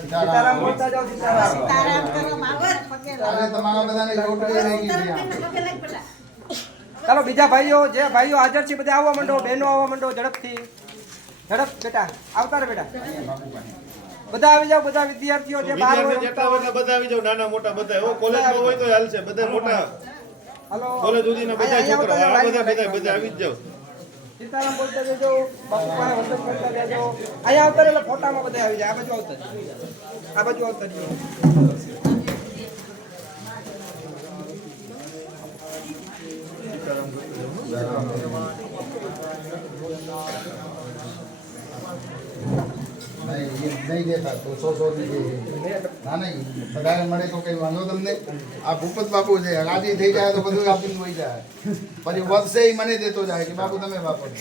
સીતારામ બોલતા જાઓ, ચાલો બીજા ભાઈઓ, જે ભાઈઓ હાજર છે બધા આવવા માંડો, બહેનો આવવા માંડો ઝડપથી. ઝડપ બેટા, આવતા રહે બેટા. બધા આવી જાવ, બધા વિદ્યાર્થીઓ જે બહાર હોય જેટલા હોય બધા આવી જાવ, નાના મોટા બધા. ઓ કોલેજમાં હોય તો હાલશે, બધા મોટા. હાલો કોલેજ સુધીના બધા છોકરા આ બધા આવી જ જાવ. સીતારામ બોલતા જજો, બાપુ પાસે વંદન કરતા જજો. અહીંયા આવતા એટલે ફોટામાં બધા આવી જાય. આ બાજુ આવતા, આ બાજુ આવતા જજો. नहीं देता तो 100 ना नहीं पगार મળે તો કઈ વાંધો તમને. આ ભૂપત બાપુ છે, રાજી થઈ જાય તો બધું આપીને વહી જાય, પછી વર્ષે મને દેતો જાય કે બાપુ તમે વાપરજો.